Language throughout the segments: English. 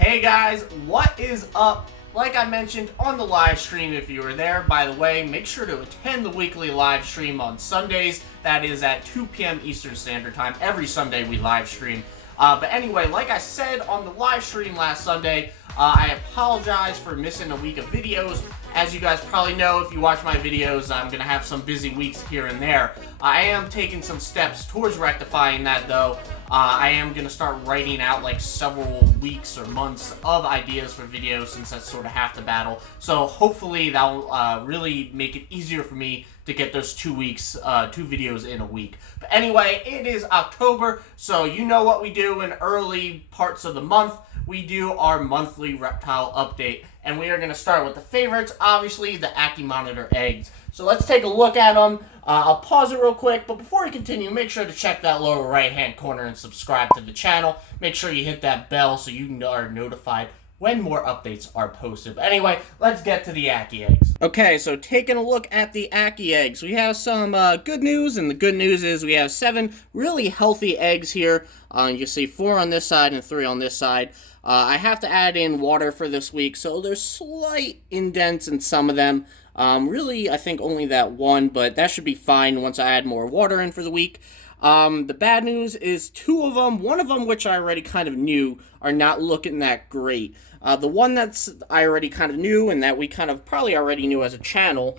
Hey guys, what is up? Like I mentioned on the live stream, if you were there, by the way, make sure to attend the weekly live stream on Sundays. That is at 2 p.m. Eastern Standard Time. Every Sunday we live stream. But anyway, like I said on the live stream last Sunday, I apologize for missing a week of videos. As you guys probably know, if you watch my videos, I'm going to have some busy weeks here and there. I am taking some steps towards rectifying that, though. I am going to start writing out like several weeks or months of ideas for videos, since that's sort of half the battle. So hopefully that'll really make it easier for me to get those 2 weeks, 2 videos in a week. But anyway, it is October, so you know what we do in early parts of the month. We do our monthly reptile update, and we are going to start with the favorites, obviously the Ackie Monitor eggs. So let's take a look at them. I'll pause it real quick, but before we continue, make sure to check that lower right-hand corner and subscribe to the channel. Make sure you hit that bell so you are notified when more updates are posted. But anyway, let's get to the Ackie eggs. Okay, so taking a look at the Ackie eggs, we have some good news, and the good news is we have 7 really healthy eggs here. You can see 4 on this side and 3 on this side. I have to add in water for this week, so there's slight indents in some of them. Really, I think only that one, but that should be fine once I add more water in for the week. The bad news is 2 of them, one of them which I already kind of knew, are not looking that great. The one that's I already kind of knew and that we kind of probably already knew as a channel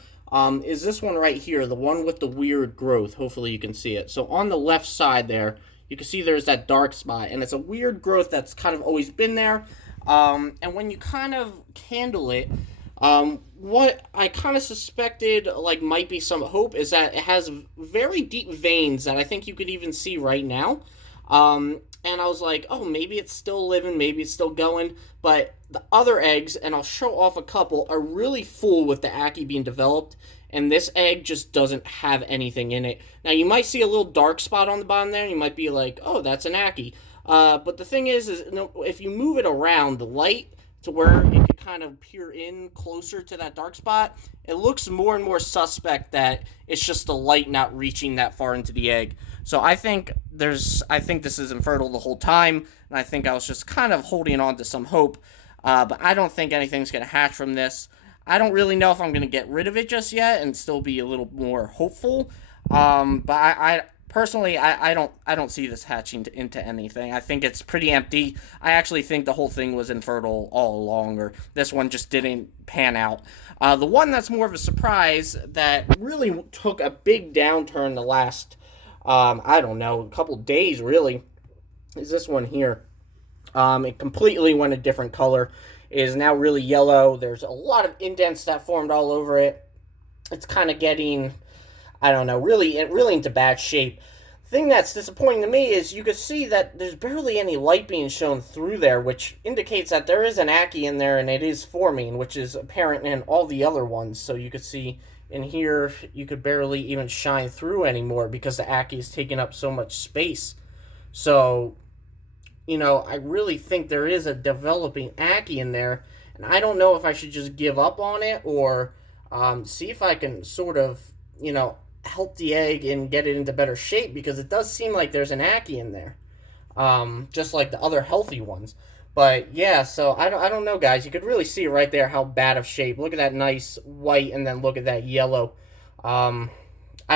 is this one right here, the one with the weird growth. Hopefully you can see it. So on the left side there, you can see there's that dark spot, and it's a weird growth that's kind of always been there. And when you kind of candle it, what I kind of suspected like might be some hope is that it has very deep veins that I think you could even see right now. And I was like, oh, maybe it's still living, maybe it's still going. But the other eggs, and I'll show off a couple, are really full with the Ackie being developed. And this egg just doesn't have anything in it. Now, you might see a little dark spot on the bottom there. You might be like, oh, that's an Ackie. But the thing is if you move it around the light to where it could kind of peer in closer to that dark spot, it looks more and more suspect that it's just the light not reaching that far into the egg. So I think this is infertile the whole time, and I think I was just kind of holding on to some hope. But I don't think anything's going to hatch from this. I don't really know if I'm going to get rid of it just yet and still be a little more hopeful. But I personally, I don't see this hatching into anything. I think it's pretty empty. I actually think the whole thing was infertile all along, or this one just didn't pan out. The one that's more of a surprise that really took a big downturn the last, I don't know, a couple days really, is this one here. It completely went a different color. It is now really yellow. There's a lot of indents that formed all over it. It's kind of getting, I don't know, really into bad shape. The thing that's disappointing to me is you can see that there's barely any light being shown through there, which indicates that there is an Ackie in there and it is forming, which is apparent in all the other ones. So you could see in here, you could barely even shine through anymore because the Ackie is taking up so much space. So, you know, I really think there is a developing Ackie in there, and I don't know if I should just give up on it or see if I can sort of, you know, help the egg and get it into better shape, because it does seem like there's an Ackie in there, just like the other healthy ones. But yeah, so I don't know, guys. You could really see right there how bad of shape. Look at that nice white, and then look at that yellow. I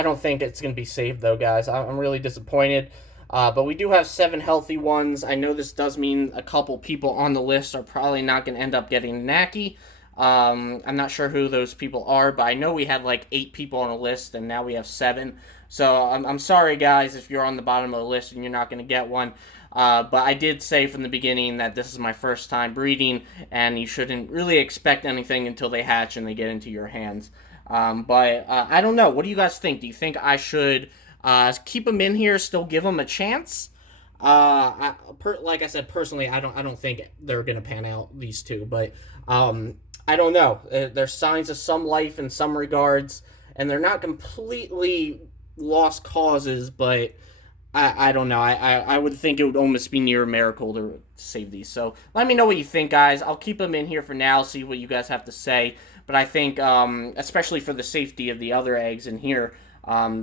don't think it's going to be saved, though, guys. I'm really disappointed. But we do have 7 healthy ones. I know this does mean a couple people on the list are probably not going to end up getting an Ackie. I'm not sure who those people are, but I know we had like 8 people on the list, and now we have 7. So I'm sorry, guys, if you're on the bottom of the list and you're not going to get one. But I did say from the beginning that this is my first time breeding, and you shouldn't really expect anything until they hatch and they get into your hands. But I don't know. What do you guys think? Do you think I should keep them in here, still give them a chance? Like I said, personally, I don't think they're gonna pan out, these 2, but I don't know. There's signs of some life in some regards, and they're not completely lost causes, but I don't know. I would think it would almost be near a miracle to save these. So let me know what you think, guys. I'll keep them in here for now, see what you guys have to say. But I think, especially for the safety of the other eggs in here,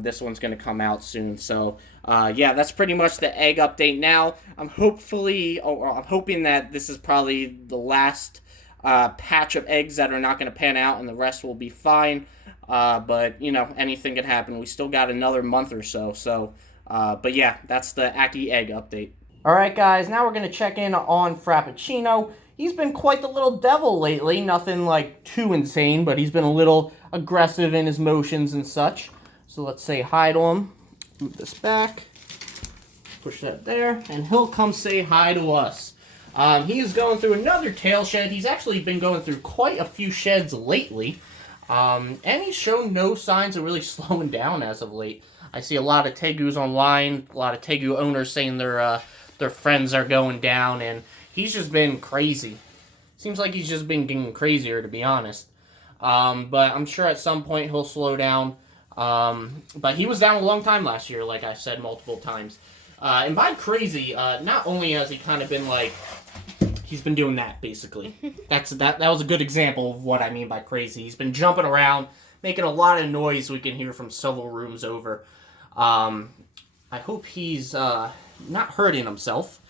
This one's going to come out soon. So, yeah, that's pretty much the egg update now. I'm hoping that this is probably the last patch of eggs that are not going to pan out, and the rest will be fine. But, you know, anything could happen. We still got another month or so. So, but yeah, that's the Akey Egg update. Alright, guys, now we're going to check in on Frappuccino. He's been quite the little devil lately. Nothing, like, too insane, but he's been a little aggressive in his motions and such. So let's say hi to him. Move this back. Push that there. And he'll come say hi to us. He is going through another tail shed. He's actually been going through quite a few sheds lately. And he's shown no signs of really slowing down as of late. I see a lot of Tegus online, a lot of Tegu owners saying their friends are going down, and he's just been crazy. Seems like he's just been getting crazier, to be honest. But I'm sure at some point he'll slow down. But he was down a long time last year, like I said multiple times. And by crazy, not only has he kind of been like, he's been doing that, basically. That was a good example of what I mean by crazy. He's been jumping around, making a lot of noise we can hear from several rooms over. I hope he's not hurting himself,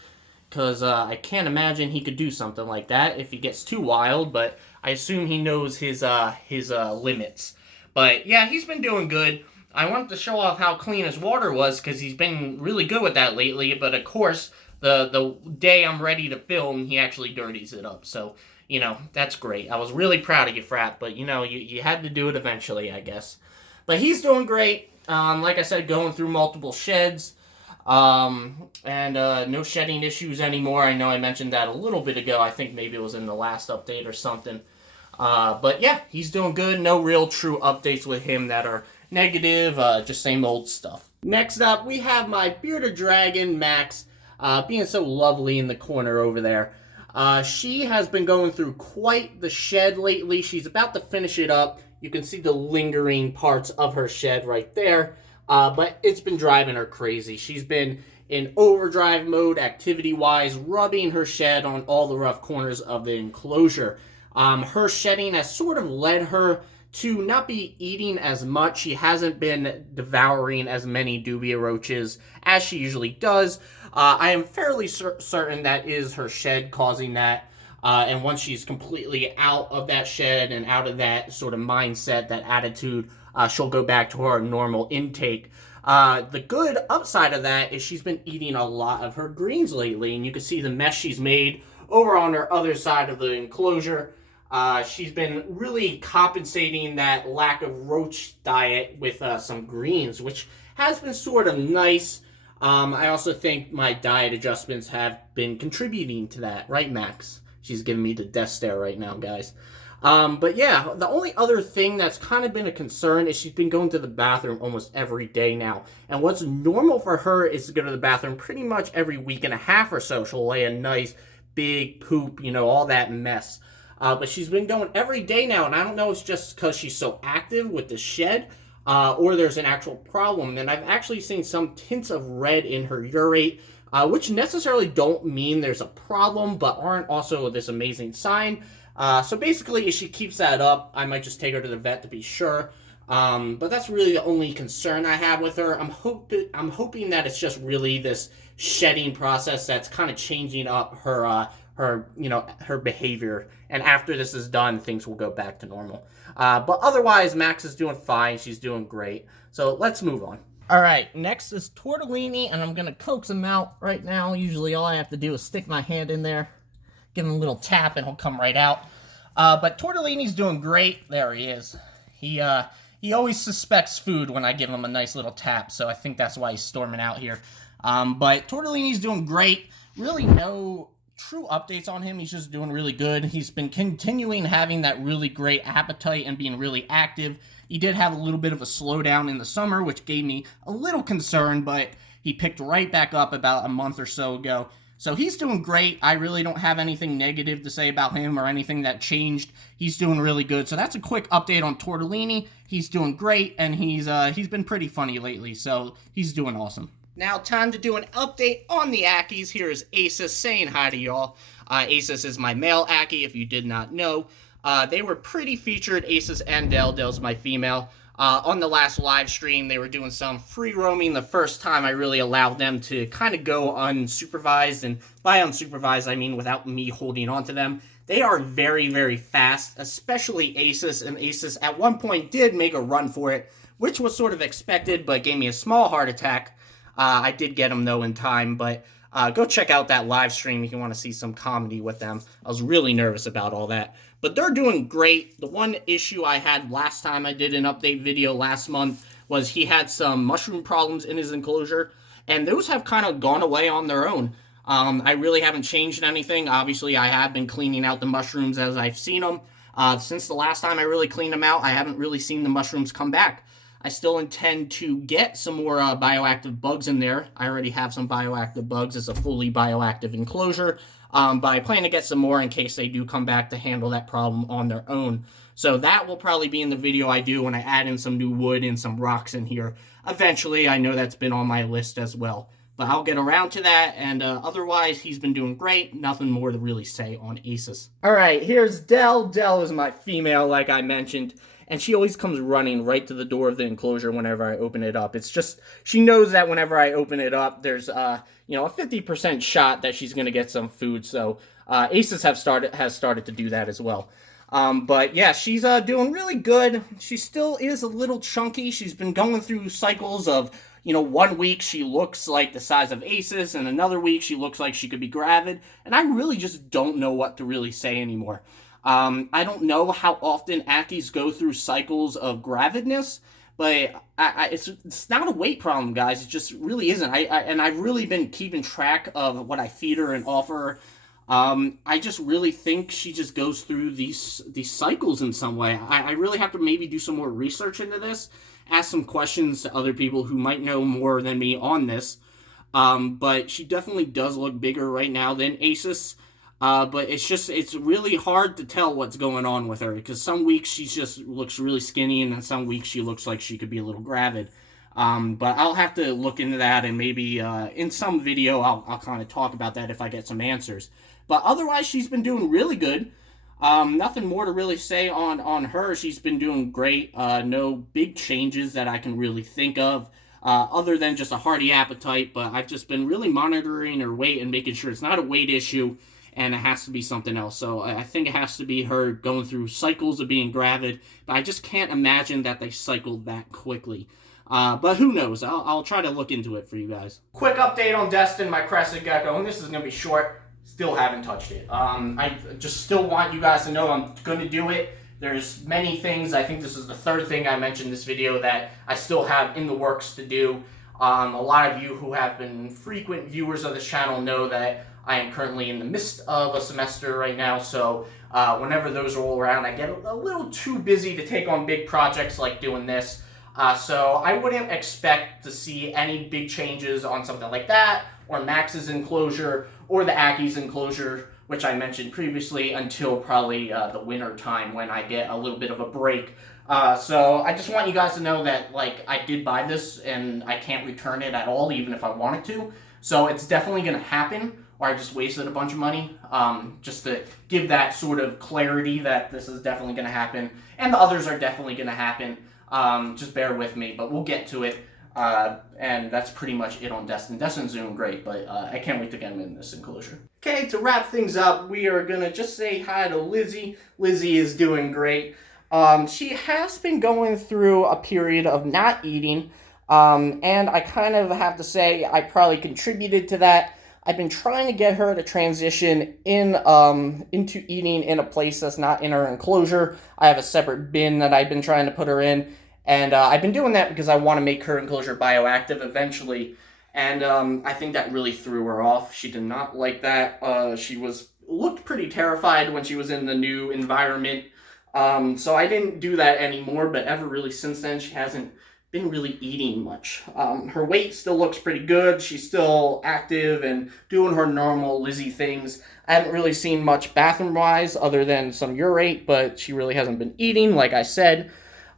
because I can't imagine he could do something like that if he gets too wild, but I assume he knows his limits. But yeah, he's been doing good. I wanted to show off how clean his water was, because he's been really good with that lately, but of course, the day I'm ready to film, he actually dirties it up. So, you know, that's great. I was really proud of you, Frap, but, you know, you had to do it eventually, I guess. But he's doing great. Like I said, going through multiple sheds. And no shedding issues anymore. I know I mentioned that a little bit ago. I think maybe it was in the last update or something. But yeah, he's doing good. No real true updates with him that are negative. Just same old stuff. Next up, we have my bearded dragon, Max, being so lovely in the corner over there. She has been going through quite the shed lately. She's about to finish it up. You can see the lingering parts of her shed right there. But it's been driving her crazy. She's been in overdrive mode, activity-wise, rubbing her shed on all the rough corners of the enclosure. Her shedding has sort of led her to not be eating as much. She hasn't been devouring as many dubia roaches as she usually does. I am fairly certain that is her shed causing that. And once she's completely out of that shed and out of that sort of mindset, that attitude, she'll go back to her normal intake. The good upside of that is she's been eating a lot of her greens lately, and you can see the mess she's made over on her other side of the enclosure. She's been really compensating that lack of roach diet with some greens, which has been sort of nice. I also think my diet adjustments have been contributing to that, right, Max? She's giving me the death stare right now, guys. But yeah, the only other thing that's kind of been a concern is she's been going to the bathroom almost every day now. And what's normal for her is to go to the bathroom pretty much every week and a half or so. She'll lay a nice big poop, you know, all that mess. But she's been going every day now, and I don't know if it's just because she's so active with the shed, or there's an actual problem. And I've actually seen some tints of red in her urate, which necessarily don't mean there's a problem, but aren't also this amazing sign. So basically, if she keeps that up, I might just take her to the vet to be sure. But that's really the only concern I have with her. I'm hoping that it's just really this shedding process that's kind of changing up her behavior. And after this is done, things will go back to normal. But otherwise, Max is doing fine. She's doing great. So let's move on. All right, next is Tortellini, and I'm going to coax him out right now. Usually all I have to do is stick my hand in there, give him a little tap, and he'll come right out. But Tortellini's doing great. There he is. He always suspects food when I give him a nice little tap, so I think that's why he's storming out here. But Tortellini's doing great. Really no true updates on him. He's just doing really good. He's been continuing having that really great appetite and being really active. He did have a little bit of a slowdown in the summer, which gave me a little concern, but he picked right back up about a month or so ago. So he's doing great. I really don't have anything negative to say about him or anything that changed. He's doing really good. So that's a quick update on Tortellini. He's doing great, and he's been pretty funny lately, so he's doing awesome. Now, time to do an update on the Ackies. Here is Asus saying hi to y'all. Asus is my male Akey, if you did not know. They were pretty featured, Asus and Dell. Dell's my female. On the last live stream, they were doing some free roaming. The first time I really allowed them to kind of go unsupervised, and by unsupervised, I mean without me holding on to them. They are very, very fast, especially Asus, and Asus at one point did make a run for it, which was sort of expected, but gave me a small heart attack. I did get them, though, in time, but go check out that live stream if you want to see some comedy with them. I was really nervous about all that. But they're doing great. The one issue I had last time I did an update video last month was he had some mushroom problems in his enclosure, and those have kind of gone away on their own. I really haven't changed anything. Obviously, I have been cleaning out the mushrooms as I've seen them. Since the last time I really cleaned them out, I haven't really seen the mushrooms come back. I still intend to get some more bioactive bugs in there. I already have some bioactive bugs. It's a fully bioactive enclosure. But I plan to get some more in case they do come back to handle that problem on their own. So that will probably be in the video I do when I add in some new wood and some rocks in here. Eventually, I know that's been on my list as well. But I'll get around to that, and otherwise, he's been doing great. Nothing more to really say on Asus. Alright, here's Dell. Dell is my female, like I mentioned, and she always comes running right to the door of the enclosure whenever I open it up. It's just, she knows that whenever I open it up, there's, a 50% shot that she's going to get some food, so Asus has started to do that as well. But yeah, she's doing really good. She still is a little chunky. She's been going through cycles of, 1 week she looks like the size of Asus, and another week she looks like she could be gravid, and I really just don't know what to really say anymore. I don't know how often Ackies go through cycles of gravidness, but it's not a weight problem, guys. It just really isn't. I've really been keeping track of what I feed her and offer her. I just really think she just goes through these cycles in some way. I really have to maybe do some more research into this, ask some questions to other people who might know more than me on this. But she definitely does look bigger right now than Asus. But it's really hard to tell what's going on with her, because some weeks she just looks really skinny, and then some weeks she looks like she could be a little gravid. But I'll have to look into that, and maybe in some video I'll kind of talk about that if I get some answers. But otherwise, she's been doing really good. Nothing more to really say on her. She's been doing great. No big changes that I can really think of, other than just a hearty appetite. But I've just been really monitoring her weight and making sure it's not a weight issue, and it has to be something else. So I think it has to be her going through cycles of being gravid, but I just can't imagine that they cycled that quickly. But who knows? I'll try to look into it for you guys. Quick update on Destin, my Crested Gecko, and this is going to be short. Still haven't touched it. I just still want you guys to know I'm going to do it. There's many things. I think this is the third thing I mentioned in this video that I still have in the works to do. A lot of you who have been frequent viewers of this channel know that I am currently in the midst of a semester right now, so whenever those roll around, I get a little too busy to take on big projects like doing this. So I wouldn't expect to see any big changes on something like that, or Max's enclosure, or the Ackie's enclosure, which I mentioned previously, until probably the winter time when I get a little bit of a break. So I just want you guys to know that, like, I did buy this and I can't return it at all, even if I wanted to. So it's definitely going to happen, or I just wasted a bunch of money, just to give that sort of clarity that this is definitely going to happen, and the others are definitely going to happen. Just bear with me, but we'll get to it. And that's pretty much it on Destin. Destin's doing great, but I can't wait to get him in this enclosure. Okay, to wrap things up, we are going to just say hi to Lizzie. Lizzie is doing great. She has been going through a period of not eating, and I kind of have to say I probably contributed to that. I've been trying to get her to transition into eating in a place that's not in her enclosure. I have a separate bin that I've been trying to put her in, and I've been doing that because I want to make her enclosure bioactive eventually, and I think that really threw her off. She did not like that. She looked pretty terrified when she was in the new environment, so I didn't do that anymore, but ever really since then, she hasn't been really eating much. Her weight still looks pretty good. She's still active and doing her normal Lizzie things. I haven't really seen much bathroom-wise other than some urate, but she really hasn't been eating, like I said.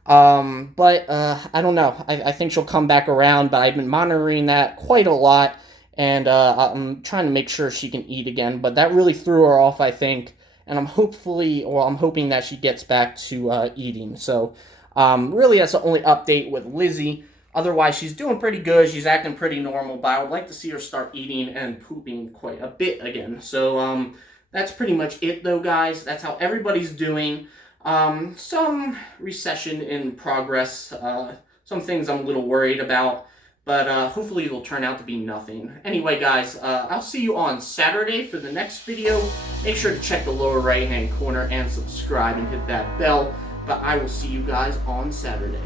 But I don't know. I think she'll come back around, but I've been monitoring that quite a lot, and I'm trying to make sure she can eat again, but that really threw her off, I think, and I'm hoping that she gets back to eating. So Really, that's the only update with Lizzie. Otherwise, she's doing pretty good. She's acting pretty normal, but I would like to see her start eating and pooping quite a bit again. So, that's pretty much it, though, guys. That's how everybody's doing. Some recession in progress. Some things I'm a little worried about. But hopefully it'll turn out to be nothing. Anyway, guys, I'll see you on Saturday for the next video. Make sure to check the lower right-hand corner and subscribe and hit that bell. But I will see you guys on Saturday.